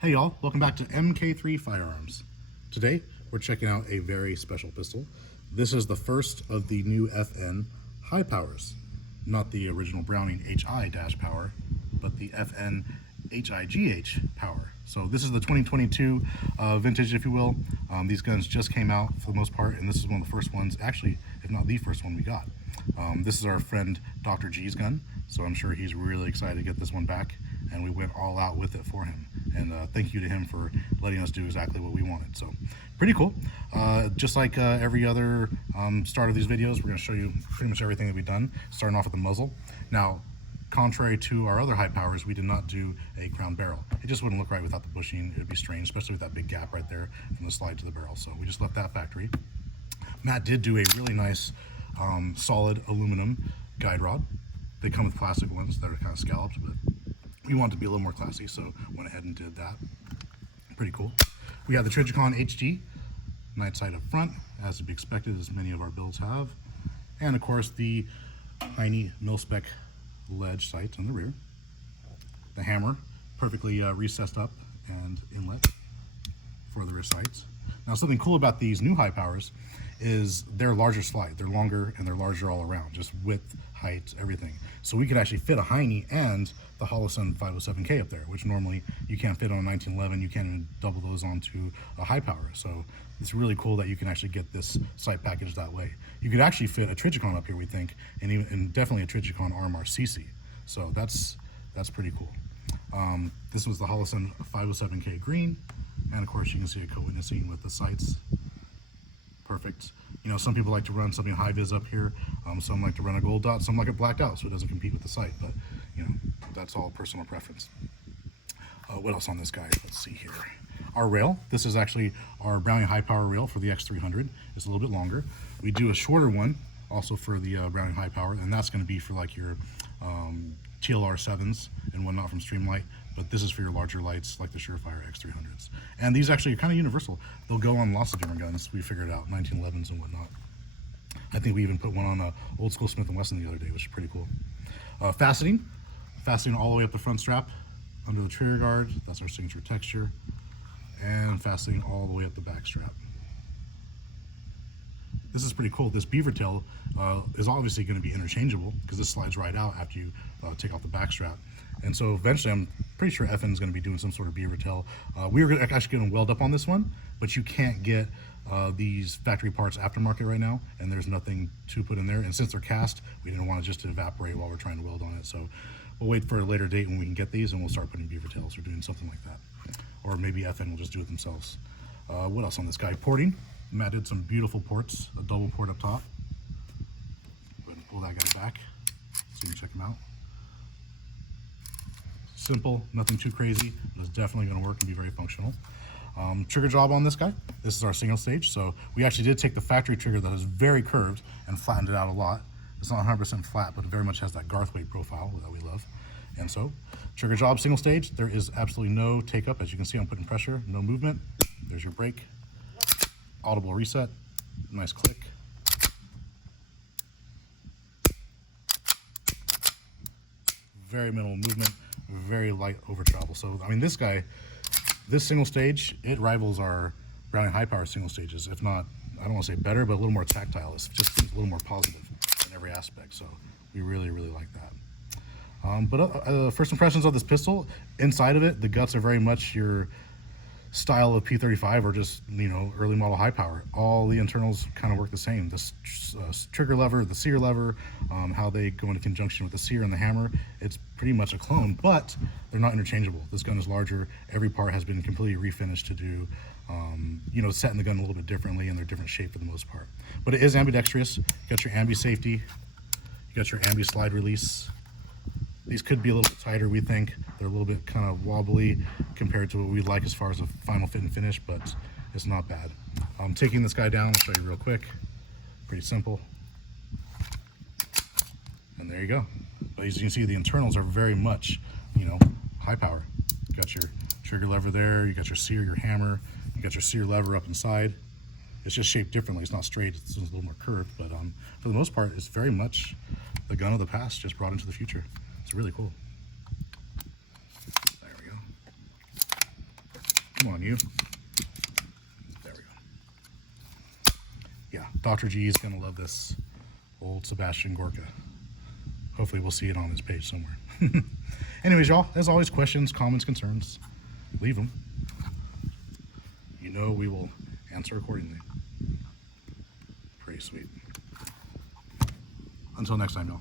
Hey y'all, welcome back to MK3 Firearms. Today, we're checking out a very special pistol. This is the first of the new FN high powers. Not the original Browning HI-power, but the FN HIGH power. So this is the 2022 vintage, if you will. These guns just came out for the most part, and this is one of the first ones, actually, if not the first one we got. This is our friend Dr.G's gun, so I'm sure he's really excited to get this one back, and we went all out with it for him. And thank you to him for letting us do exactly what we wanted. So pretty cool. Just like every other start of these videos, we're going to show you pretty much everything that we've done, starting off with the muzzle. Now, contrary to our other high powers, we did not do a crown barrel. It just wouldn't look right without the bushing. It would be strange, especially with that big gap right there from the slide to the barrel. So we just left that factory. Matt did do a really nice solid aluminum guide rod. They come with plastic ones that are kind of scalloped, but we wanted to be a little more classy, so went ahead and did that. Pretty cool. We have the Trigicon HD, night sight up front, as to be expected, as many of our builds have. And of course, the tiny mil-spec ledge sights on the rear. The hammer, perfectly recessed up and inlet for the rear sights. Now, something cool about these new high powers is they're larger slide. They're longer and they're larger all around, just width, height, everything. So we could actually fit a Heine and the Holosun 507K up there, which normally you can't fit on a 1911. You can't even double those onto a high power. So it's really cool that you can actually get this sight package that way. You could actually fit a Trigicon up here, we think, and definitely a Trigicon RMR CC. So that's pretty cool. This was the Holosun 507K green, and of course you can see it co-witnessing with the sights. Perfect. You know, some people like to run something high vis up here. Some like to run a gold dot. Some like it blacked out, so it doesn't compete with the sight. But you know, that's all personal preference. What else on this guy? Let's see here. Our rail. This is actually our Browning high power rail for the X300. It's a little bit longer. We do a shorter one also for the Browning high power, and that's going to be for like your TLR 7s and whatnot from Streamlight. But this is for your larger lights like the Surefire X300s. And these actually are kind of universal. They'll go on lots of different guns. We figured out 1911s and whatnot. I think we even put one on a old school Smith & Wesson the other day, which is pretty cool. Fastening all the way up the front strap under the trigger guard. That's our signature texture. And fastening all the way up the back strap. This is pretty cool. This beaver tail is obviously going to be interchangeable because this slides right out after you take off the back strap. And so eventually I'm pretty sure FN is going to be doing some sort of beaver tail. We were actually going to weld up on this one, but you can't get these factory parts aftermarket right now, and there's nothing to put in there. And since they're cast, we didn't want it just to evaporate while we're trying to weld on it. So we'll wait for a later date when we can get these, and we'll start putting beaver tails or doing something like that. Or maybe FN will just do it themselves. What else on this guy? Porting. Matt did some beautiful ports, a double port up top. Go ahead and pull that guy back so you can check him out. Simple, nothing too crazy, but it's definitely going to work and be very functional. Trigger job on this guy. This is our single stage. So we actually did take the factory trigger that is very curved and flattened it out a lot. It's not 100% flat, but it very much has that Garthwaite profile that we love. And so, trigger job, single stage. There is absolutely no take up. As you can see, I'm putting pressure, no movement. There's your brake. Audible reset. Nice click. Very minimal movement. Very light over travel. So I mean, this guy, this single stage, it rivals our Browning high power single stages. If not, I don't want to say better, but a little more tactile. It just seems a little more positive in every aspect. So we really like that. First impressions of this pistol, inside of it, the guts are very much your style of P35 or just, you know, early model high power. All the internals kind of work the same. This trigger lever, the sear lever, how they go into conjunction with the sear and the hammer, it's pretty much a clone, but they're not interchangeable. This gun is larger. Every part has been completely refinished to do, you know, setting the gun a little bit differently, and they're different shape for the most part. But it is ambidextrous. You got your ambi safety, you got your ambi slide release. These could be a little bit tighter, we think. They're a little bit kind of wobbly compared to what we'd like as far as a final fit and finish, but it's not bad. Taking this guy down, I'll show you real quick. Pretty simple. And there you go. But as you can see, the internals are very much, you know, high power. You got your trigger lever there, you got your sear, your hammer, you got your sear lever up inside. It's just shaped differently. It's not straight, it's a little more curved, but for the most part, it's very much the gun of the past just brought into the future. It's really cool. There we go. Come on, you. There we go. Yeah, Dr. G is going to love this old Sebastian Gorka. Hopefully we'll see it on his page somewhere. Anyways, y'all, as always, questions, comments, concerns, leave them. You know we will answer accordingly. Pretty sweet. Until next time, y'all.